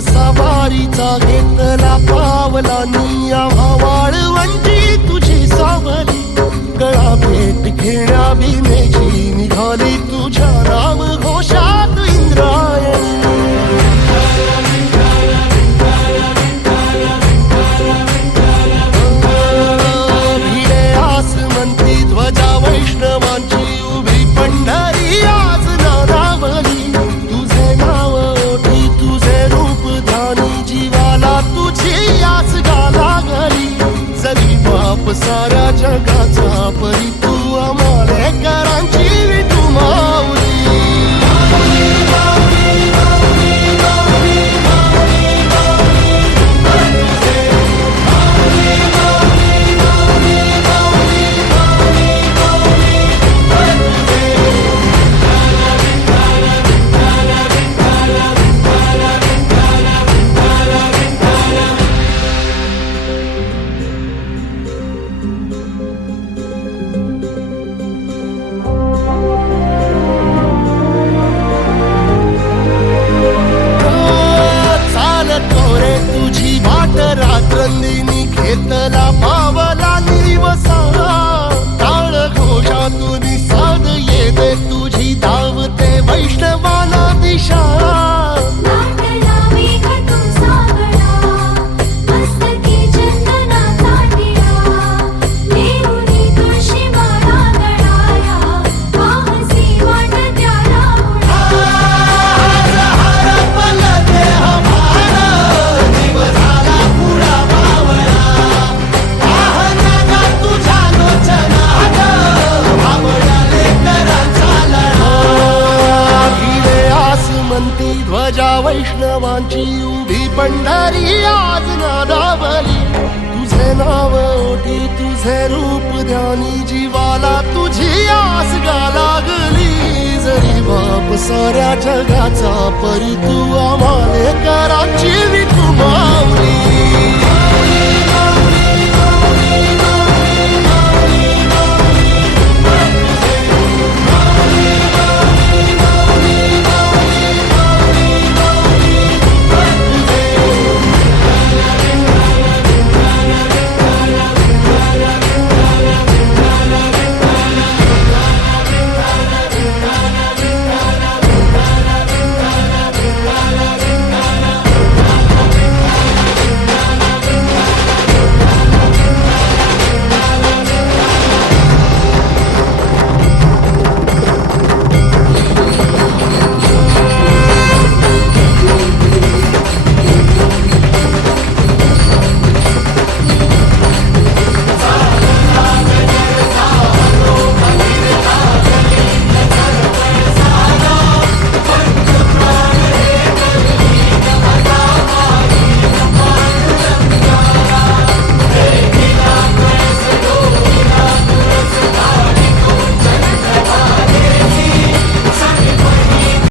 सवारीचा घेतला पावला निया वाळवंटी तुझी सावली गळा भेट घेण्या भीमेची निघाली तुझ्या राम घोषात इंद्रायणी भिडे आसमंती ध्वजा वैष्णवांची उभी पंढरी आज नादावली तुझे नाव ओठी तुझे रूप ध्यानी जीवाला तुझी आस गाला गली जरी बाप साऱ्या जगाचा परी तू आमालेकरांची विठू माऊली रात्रंदिनी घेतला पावला निवसा टाळ घोषातून साध येते तुझी धावते वैष्णवाला दिशा ध्वजा वैष्णवांची उभी पंढरी आज नादावली तुझे नाव ओठी तुझे रूप ध्यानी जीवाला तुझी आस गा लागली जरी बाप साऱ्या जगाचा परी तू आम्हा